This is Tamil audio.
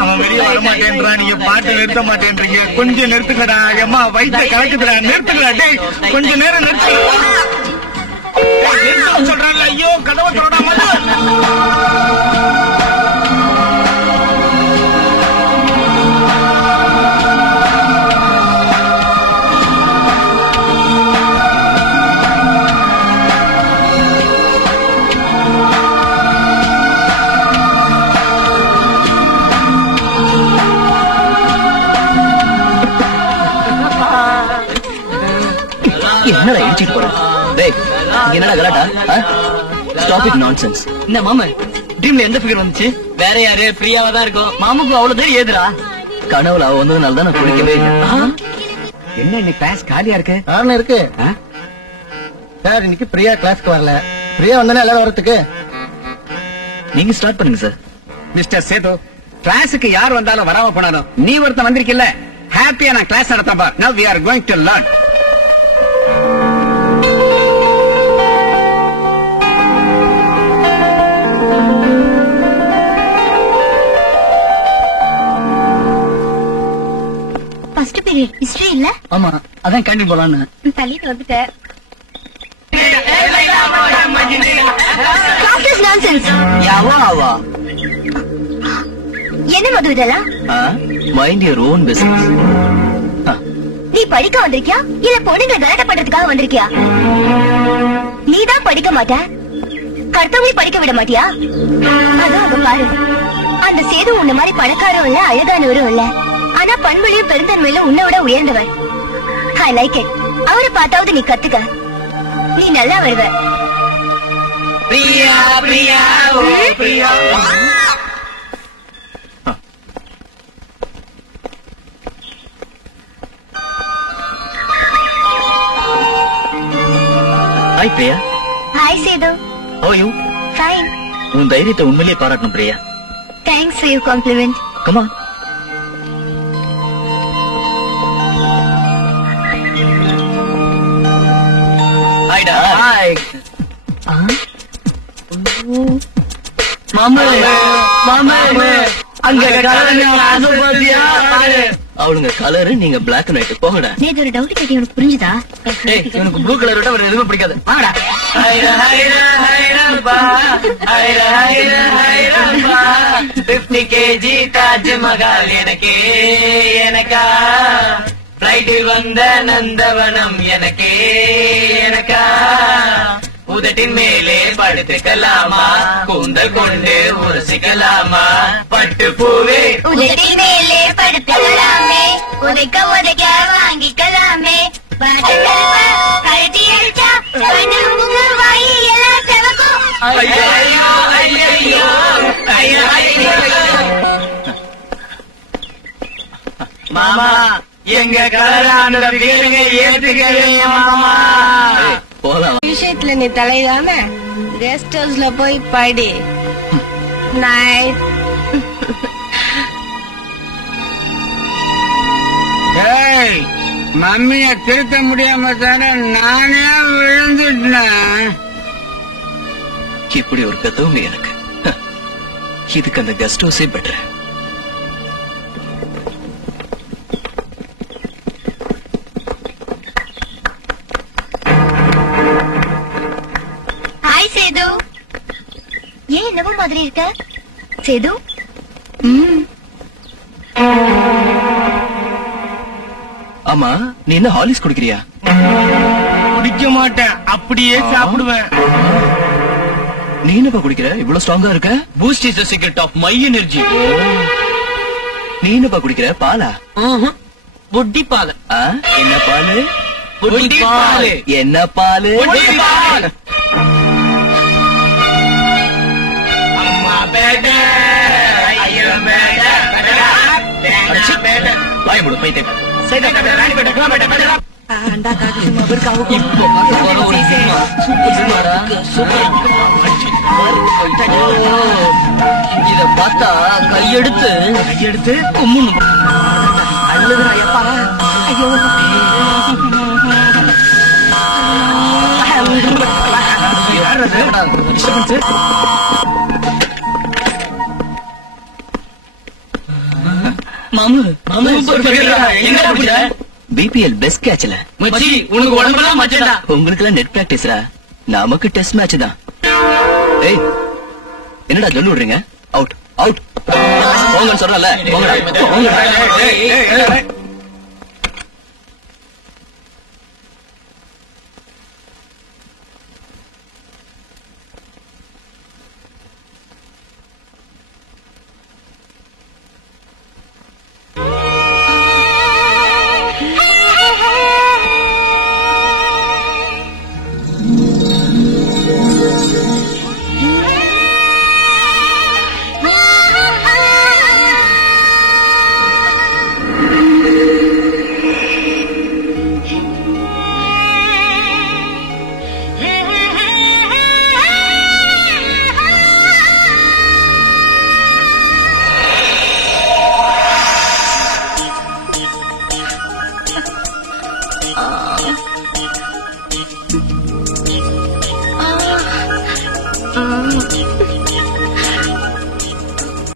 அவன் வெளியே வர மாட்டேன்றான், நீங்க பாட்டை நிறுத்த மாட்டேன்றீங்க. கொஞ்சம் நிறுத்துக்கடா. எம்மா வயிற்ற கலக்குதுடா, நிறுத்துக்கடா. டேய் கொஞ்ச நேரம் நிறுத்து சொல்றாங்க. ஐயோ கதவை தொடராம. என்னடா இடிச்சிட்டு போறோம்? டேய் என்னடா கலாட்டா? Stop it nonsense. இந்த மாமா ட்ரீம்ல எந்த ஃபிகர் வந்துச்சு? வேற யாரு? பிரியாவா தான் இருக்கும். மாமுக்கு அவ்வளவுதான் ஏதுடா. கனவுல அவ வந்ததுனால தான் நான் குளிக்கவே இல்லை. என்ன இன்னைக்கு கிளாஸ் காலியா இருக்கு? காரணம் இருக்கு சார். இன்னைக்கு பிரியா கிளாஸ்க்கு வரல. பிரியா வந்தானே எல்லாரும் வரத்துக்கு. நீங்க ஸ்டார்ட் பண்ணுங்க சார். மிஸ்டர் சேது, கிளாஸுக்கு யார் வந்தாலும் வராம போனாலும் நீ ஒருத்தன் வந்திருக்கில்ல, ஹாப்பியா நான் கிளாஸ் நடத்தப்பா. Now we are going to learn. First period history இல்ல? ஆமா, அதான் கேண்டீன் போலான்னு தள்ளிட்டு வந்துட்டேன். என்ன மது இதெல்லாம்? Mind your own business. நீ படிக்க வந்திருக்கியா இல்ல பொண்ணுங்க கலாட்டா பண்றதுக்காக வந்திருக்கியா? நீதான் படிக்க மாட்ட, கர்த்தவங்களை படிக்க விட மாட்டியா? அதான் அங்க பாரு, அந்த சேது உன்ன மாதிரி பணக்காரம் இல்ல, அழகானவரும் இல்ல, ஆனா பண்புலையும் பெருந்தன்மையில உன்னை விட உயர்ந்தவர். I like it. அவரை பார்த்தாவது நீ கத்துக்க, நீ நல்லா வருவ. Priya Priya oh Priya. Hi Priya. Hi Sethu. How you? Fine. உன் தைரியத்தை உண்மையிலேயே பாராட்டணும் Priya. Thanks for your compliment. Come on. ஹாய்டா. ஹாய் மாமா. மாமா அங்க அவளுங்க கலரு, நீங்க பிளாக் அண்ட் ஒயிட். போங்கடா. நேத்து ஒரு டவுட் கேட்டி உனக்கு புரிஞ்சுதா? எனக்கு ப்ளூ கலர் விட வேற எதுவுமே பிடிக்காது. வாங்கடா. ஹைரா ஹைரா ஹைரம்பா ஹைரா ஹைரா ஹைரம்பா 50 kg தாஜ்மஹால் எனக்கே எனக்கா ஃப்ளைட்டில் வந்த நந்தவனம் எனக்கே எனக்கா உதட்டின் மேலே படுத்துக்கலாமா கூந்தல் கொண்டு உரசிக்கலாமா பட்டு பூவே உதட்டின் மேலே படுத்துக்கலாமே உதைக்க உதைக்க வாங்கிக்கலாமே கழட்டி அடிச்சா உங்க வாயி எல்லாம் செவக்கும். ஐயோ ஐயோ ஐயோ ஐயோ. மாமா எங்க கலரான பேருங்க ஏத்துக்கிறேன் மாமா. விஷயத்துல நீ தலையிடாம கெஸ்ட் ஹவுஸ்ல போய் படி. நைட். மம்மிய திருத்த முடியாம தானே நானே விழுந்துட்டேன். இப்படி ஒரு பெத்தவங்க எனக்கு. இதுக்கு அந்த கெஸ்ட் ஹவுஸே பெட்டர். ஹாய் சேது. ஏன் என்னவோ மாதிரி இருக்க சேது? ஆமா, நீ என்ன ஹாலிஸ் குடிக்கிறியா? குடிக்க மாட்டேன், அப்படியே சாப்பிடுவேன். நீ என்னப்பா குடிக்கிற? இவ்வளவு ஸ்ட்ராங்கா இருக்க? Boost is the secret of my energy. நீ என்னப்பா குடிக்கிற? பாலா? புட்டி பால். என்ன பாலு? புட்டி பால். என்ன பாலு? புட்டி பால். அம்மா பேட்டை ஐயோ பேட்டை பேட்டை பேட்டை வாய் மூடு பைத்தியம். இத பார்த்தா கையெடுத்து கும்முன்னு அல்லதுப்பா. ஐயோ மாமு மாமு எங்கடா புடிச்ச? பிபிஎல் பெஸ்ட் கேட்ச்ல மச்சி உனக்கு உடம்பெல்லாம் மச்சடா. உங்களுக்கு எல்லாம் நெட் பிராக்டிஸ்ரா, நமக்கு டெஸ்ட் மேட்ச் தான். ஏய் என்னடா சொல்லி விடுறீங்க? அவுட் அவுட் போங்கன்னு சொல்றல.